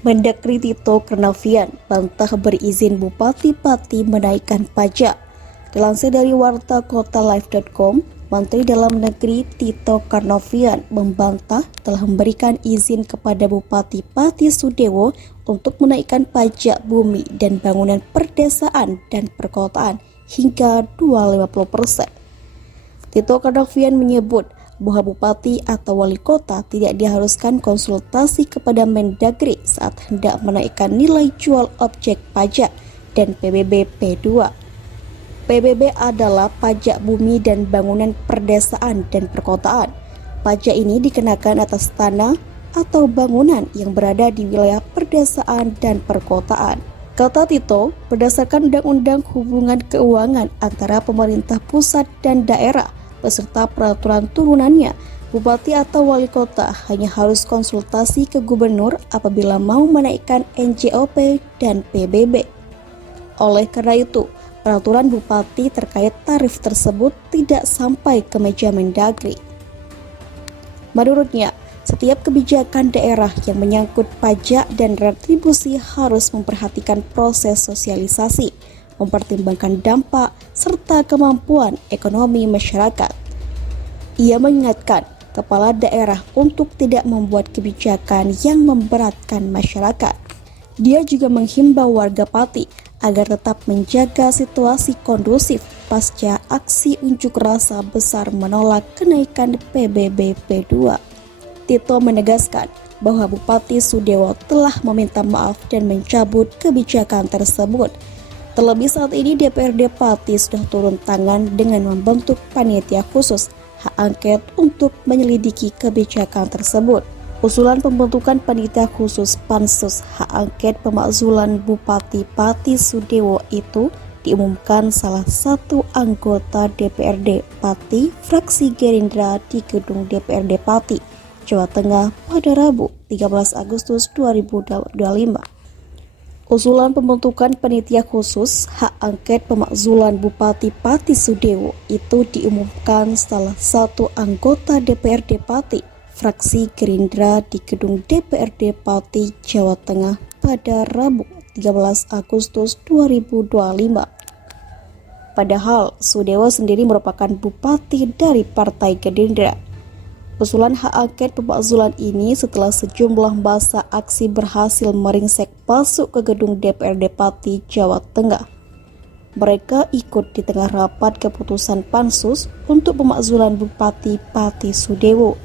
Mendagri Tito Karnavian bantah berizin bupati-pati menaikkan pajak. Dilansir dari warta kotalive.com, Menteri Dalam Negeri Tito Karnavian membantah telah memberikan izin kepada Bupati Sudewo untuk menaikkan pajak bumi dan bangunan perdesaan dan perkotaan hingga 250%. Tito Karnavian menyebut bahwa bupati atau wali kota tidak diharuskan konsultasi kepada Mendagri saat hendak menaikkan nilai jual objek pajak dan PBB P2. PBB adalah pajak bumi dan bangunan perdesaan dan perkotaan. Pajak ini dikenakan atas tanah atau bangunan yang berada di wilayah perdesaan dan perkotaan. Kata Tito, berdasarkan Undang-Undang Hubungan Keuangan antara pemerintah pusat dan daerah, beserta peraturan turunannya, bupati atau wali kota hanya harus konsultasi ke gubernur apabila mau menaikkan NJOP dan PBB. Oleh karena itu, peraturan bupati terkait tarif tersebut tidak sampai ke meja Mendagri. Menurutnya, setiap kebijakan daerah yang menyangkut pajak dan retribusi harus memperhatikan proses sosialisasi, mempertimbangkan dampak, serta kemampuan ekonomi masyarakat. Ia mengingatkan kepala daerah untuk tidak membuat kebijakan yang memberatkan masyarakat. Dia juga menghimbau warga Pati agar tetap menjaga situasi kondusif pasca aksi unjuk rasa besar menolak kenaikan PBB P2. Tito menegaskan bahwa Bupati Sudewo telah meminta maaf dan mencabut kebijakan tersebut. Terlebih saat ini DPRD Pati sudah turun tangan dengan membentuk panitia khusus hak angket untuk menyelidiki kebijakan tersebut. Usulan pembentukan panitia khusus Pansus Hak Angket Pemakzulan Bupati Pati Sudewo itu diumumkan salah satu anggota DPRD Pati fraksi Gerindra di gedung DPRD Pati, Jawa Tengah pada Rabu 13 Agustus 2025. Usulan pembentukan panitia khusus hak angket pemakzulan Bupati Pati Sudewo itu diumumkan salah satu anggota DPRD Pati, fraksi Gerindra di gedung DPRD Pati, Jawa Tengah pada Rabu 13 Agustus 2025. Padahal Sudewo sendiri merupakan bupati dari Partai Gerindra. Usulan hak angket pemakzulan ini setelah sejumlah massa aksi berhasil meringsek masuk ke gedung DPRD Pati, Jawa Tengah. Mereka ikut di tengah rapat keputusan Pansus untuk pemakzulan Bupati Pati Sudewo.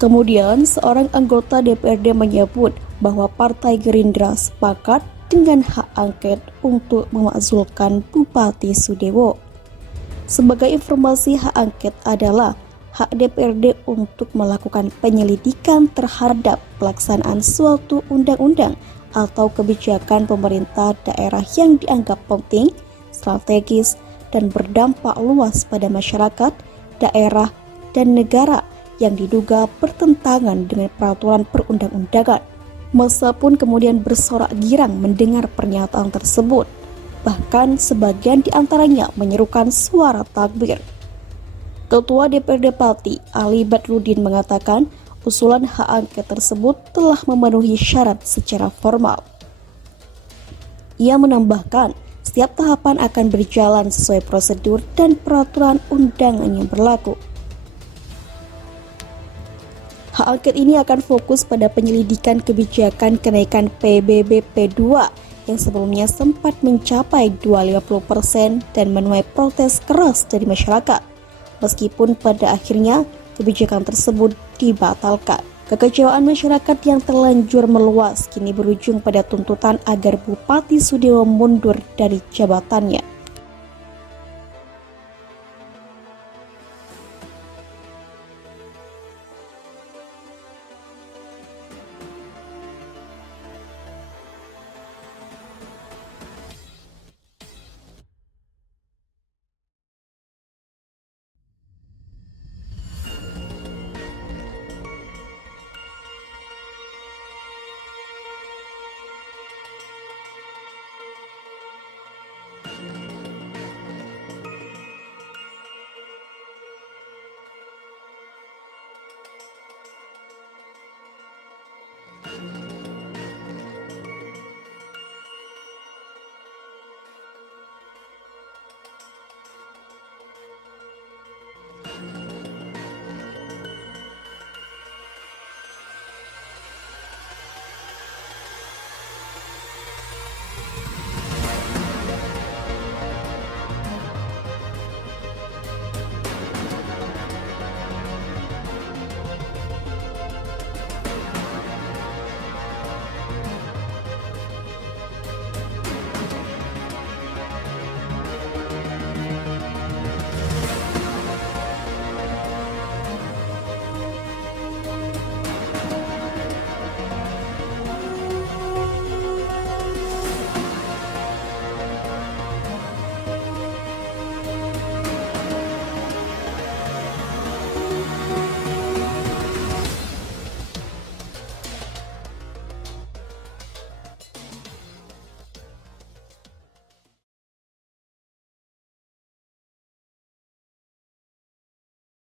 Kemudian seorang anggota DPRD menyebut bahwa Partai Gerindra sepakat dengan hak angket untuk memakzulkan Bupati Sudewo. Sebagai informasi, hak angket adalah hak DPRD untuk melakukan penyelidikan terhadap pelaksanaan suatu undang-undang atau kebijakan pemerintah daerah yang dianggap penting, strategis, dan berdampak luas pada masyarakat, daerah, dan negara yang diduga bertentangan dengan peraturan perundang-undangan. Massa pun kemudian bersorak girang mendengar pernyataan tersebut. Bahkan sebagian di antaranya menyerukan suara takbir. Ketua DPRD Pati, Ali Badrudin, mengatakan usulan hak angket tersebut telah memenuhi syarat secara formal. Ia menambahkan, setiap tahapan akan berjalan sesuai prosedur dan peraturan undangan yang berlaku. Hak angket ini akan fokus pada penyelidikan kebijakan kenaikan PBB P2 yang sebelumnya sempat mencapai 250% dan menuai protes keras dari masyarakat. Meskipun pada akhirnya kebijakan tersebut dibatalkan. Kekecewaan masyarakat yang terlanjur meluas kini berujung pada tuntutan agar Bupati Sudewo mundur dari jabatannya.